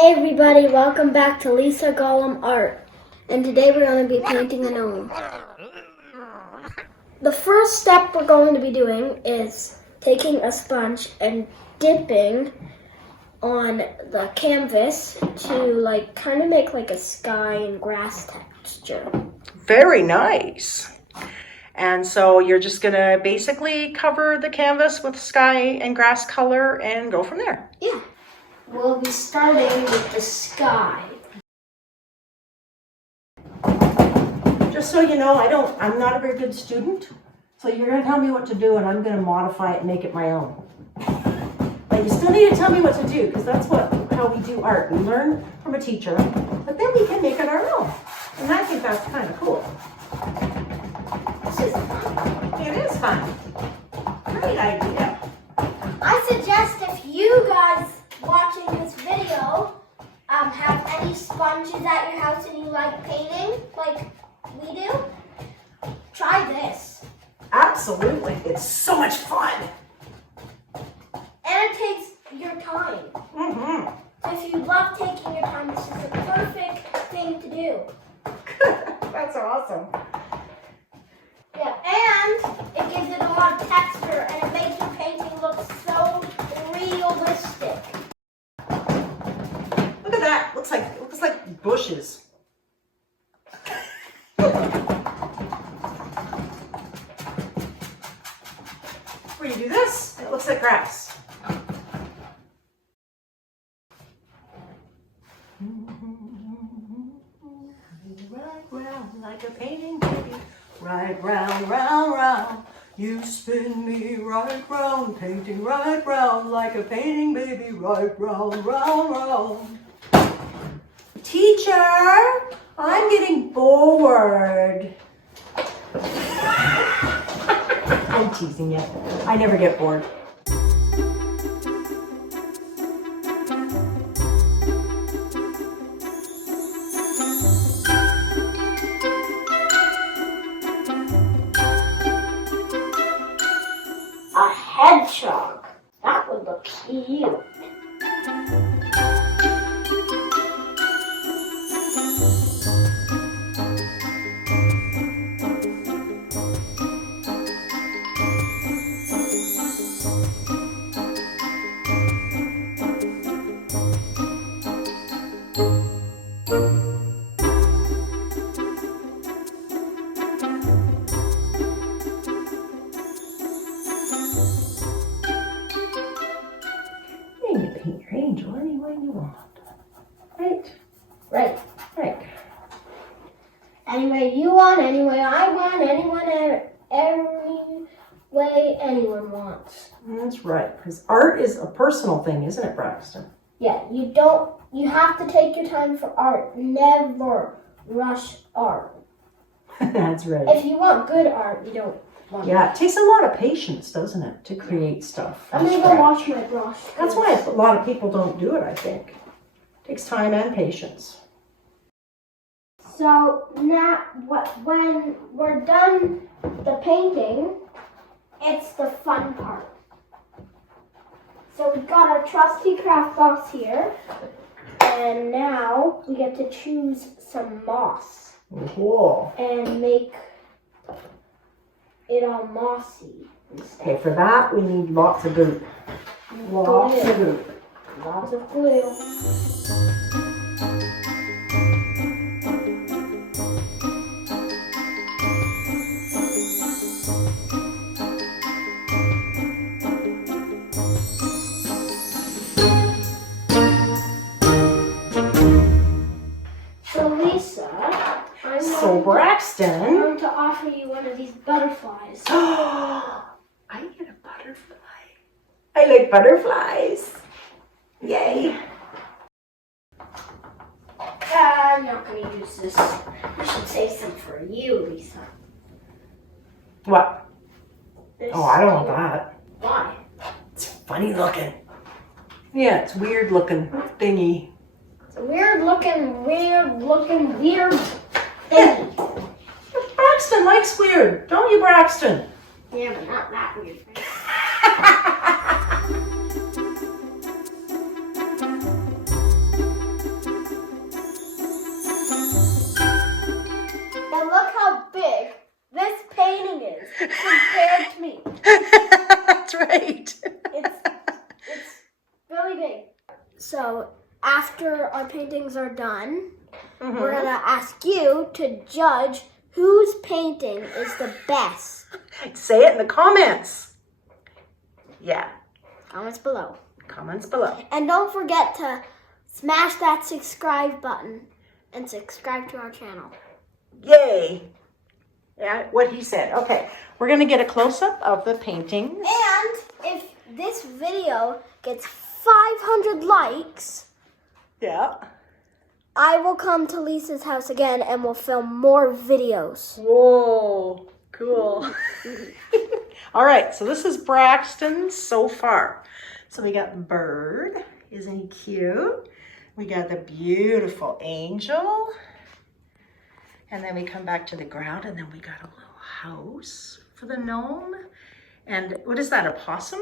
Hey everybody, welcome back to Lisa Gollum Art. And today we're going to be painting a gnome. The first step we're going to be doing is taking a sponge and dipping on the canvas to kind of make like a sky and grass texture. Very nice. And so you're just going to basically cover the canvas with sky and grass color and go from there. Yeah. We'll be starting with the sky. Just so you know, I'm not a very good student. So you're going to tell me what to do and I'm going to modify it and make it my own. But you still need to tell me what to do because that's how we do art. We learn from a teacher, but then we can make it our own. And I think that's kind of cool. This is fun. It is fun. Great idea. I suggest if you guys watching this video have any sponges at your house and you like painting like we do, try this. Absolutely. It's so much fun. And it takes your time. Mm-hmm. If you love taking your time, this is the perfect thing to do. That's awesome. Yeah, and it gives it a lot of texture and it makes your painting look so realistic. Look at that. It looks like bushes. When you do this, it looks like grass. Right round like a painting, baby. Right round, round, round. You spin me right round, painting right round like a painting, baby. Right round, round, round. Teacher, I'm getting bored. I'm teasing you. I never get bored. A hedgehog. That would look cute. You can paint your angel any way you want. Right? Right. Right. Any way you want, any way I want, every way anyone wants. That's right. Because art is a personal thing, isn't it, Braxton? Yeah, you have to take your time for art. Never rush art. That's right. If you want good art, you don't want Yeah, it takes a lot of patience, doesn't it, to create stuff. I'm going to go wash my brush. That's why a lot of people don't do it, I think. It takes time and patience. So now, when we're done the painting, it's the fun part. So we've got our trusty craft box here, and now we get to choose some moss Cool. and make it all mossy instead. Okay, for that we need lots of goop. Lots of goop. Lots of glue. So Lisa, I'm Braxton. going to offer you one of these butterflies. I get a butterfly. I like butterflies. Yay. I'm not going to use this. I should save some for you, Lisa. What? This Oh, I don't want that. Why? It's funny looking. Yeah, it's weird looking thingy. It's a weird looking thing. Braxton likes weird, don't you, Braxton? Yeah, but not that weird. after our paintings are done, Mm-hmm. we're going to ask you to judge whose painting is the best. Say it in the comments. Yeah, Comments below. comments below. And don't forget to smash that subscribe button and subscribe to our channel. Yay. Yeah, what he said. Okay, we're going to get a close-up of the paintings. And if this video gets 500 likes, Yeah. I will come to Lisa's house again and we'll film more videos. Whoa, cool. All right, so this is Braxton so far. So we got bird. Isn't he cute? We got the beautiful angel. And then we come back to the ground, and then we got a little house for the gnome. And what is that, a possum?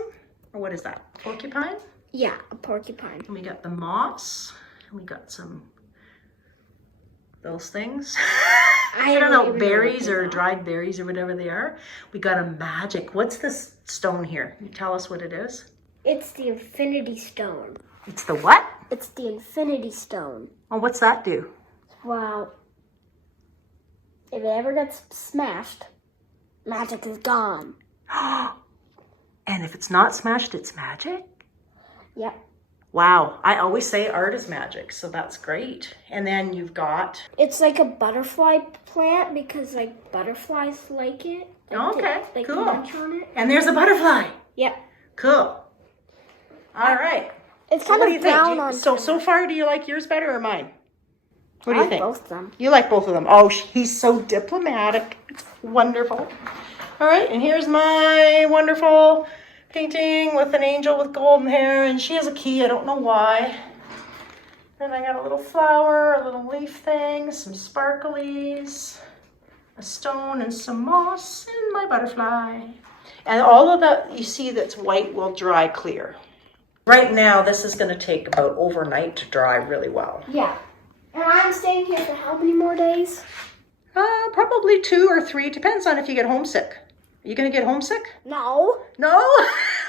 Or what is that, porcupine? Yeah, a porcupine. And we got the moss. And we got some, those things. I don't know, berries or dried berries or whatever they are. We got a magic. What's this stone here? You tell us what it is. It's the Infinity Stone. It's the what? It's the Infinity Stone. Oh, what's that do? Well, if it ever gets smashed, magic is gone. And if it's not smashed, it's magic? Yep. Wow, I always say art is magic, so that's great. And then you've got... It's like a butterfly plant because like butterflies like it. Like Okay, they cool. munch on it. And there's a butterfly. Yep. Cool. All right. It's So kind what do of you think? brown on So far, do you like yours better or mine? What do you think? both of them. You like both of them. Oh, he's so diplomatic. It's wonderful. All right, and here's my wonderful painting with an angel with golden hair, and she has a key. I don't know why. Then I got a little flower, a little leaf thing, some sparklies, a stone, and some moss, and my butterfly. And all of that you see that's white will dry clear. Right now, this is going to take about overnight to dry really well. Yeah. And I'm staying here for how many more days? Probably 2 or 3. Depends on if you get homesick. Are you going to get homesick? No. No?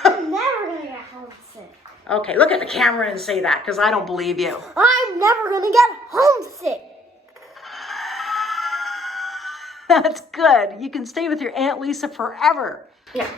I'm never going to get homesick. Okay, look at the camera and say that, because I don't believe you. I'm never going to get homesick. That's good. You can stay with your Aunt Lisa forever. Yeah.